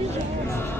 Yeah.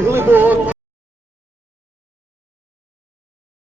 глибоко.